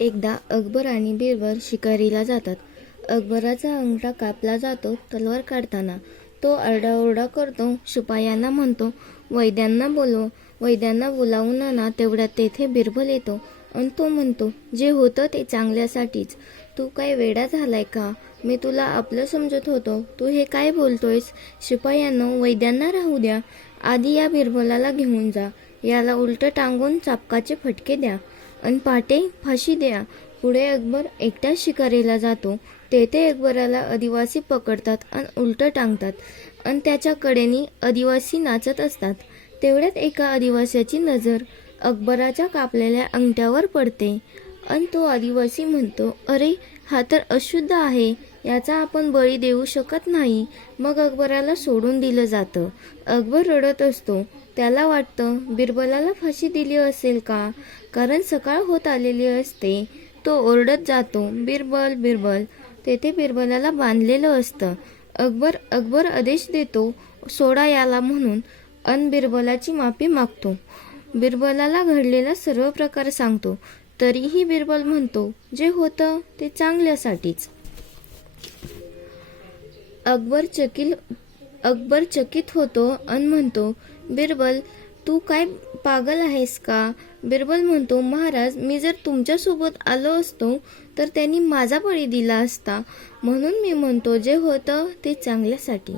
एकदा अकबर आणि बिरबल शिकारीला जातात. अकबराचा अंगठा कापला जातो तलवार काढताना. तो आरडाओरडा करतो शिपायांना म्हणतो वैद्यांना बोलव. वैद्यांना बोलावून आणा तेवढ्यात तेथे बिरबल येतो. आणि तो म्हणतो जे होतं ते चांगल्यासाठीच. तू काय वेडा झालाय का? मी तुला आपलं समजत होतो. तू हे काय बोलतोयस? शिपायांनो वैद्यांना राहू द्या. आधी या बिरबलाला घेऊन जा. याला उलट टांगून चापकाचे फटके द्या. आणि पाटे फाशी द्या. पुढे अकबर एकट्याच शिकारीला जातो. तेथे अकबराला आदिवासी पकडतात आणि उलटं टांगतात आणि त्याच्या कडेनी आदिवासी नाचत असतात. तेवढ्यात एका आदिवासीची नजर अकबराच्या कापलेल्या अंगठ्यावर पडते. आणि तो आदिवासी म्हणतो अरे हा तर अशुद्ध आहे याचा आपण बळी देऊ शकत नाही. मग अकबराला सोडून दिलं जातं. अकबर रडत असतो. त्याला वाटतं बिरबलाला फाशी दिली असेल का? कारण सकाळ होत आलेली असते. तो ओरडत जातो बिरबल बिरबल. तेथे बिरबलाला बांधलेलं असतं. अकबर अकबर आदेश देतो सोडा याला म्हणून. अन बिरबलाची माफी मागतो. बिरबलाला घडलेला सर्व प्रकार सांगतो. तरीही बिरबल म्हणतो जे होतं ते चांगल्यासाठीच. अकबर चकिल अकबर चकित होतो अन म्हणतो बिरबल तू काय पागल आहेस का? बिरबल म्हणतो महाराज मी जर तुमच्यासोबत आलो असतो तर त्यांनी माझा बळी दिला असता. म्हणून मी म्हणतो जे होतं ते चांगल्यासाठी.